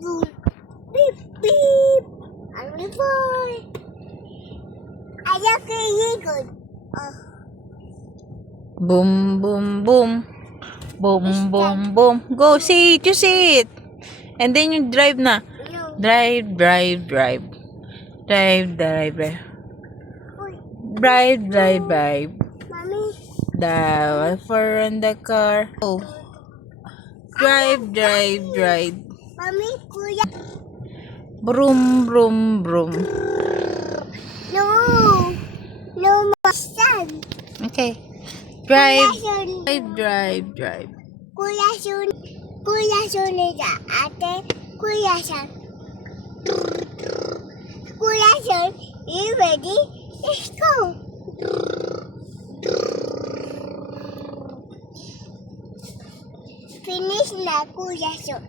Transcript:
boom, beep, beep. I'm the boy. I love the good. Oh, Boom, boom, boom. Boom, boom, boom. Go, see it. You see it. And then you drive na. no. Drive, drive, drive. Drive, drive, drive. Uy, Drive, drive, drive. mommy. The for on the car. Oh. Drive, drive, drive. Mommy, kuya. Broom, broom, broom. No. No, my son. Okay. Drive, Kuya, drive, drive, drive. Kuya, Kuya, ate. Kuya, son. Kuya, son. You ready? Let's go. Finish na, Kuya, son.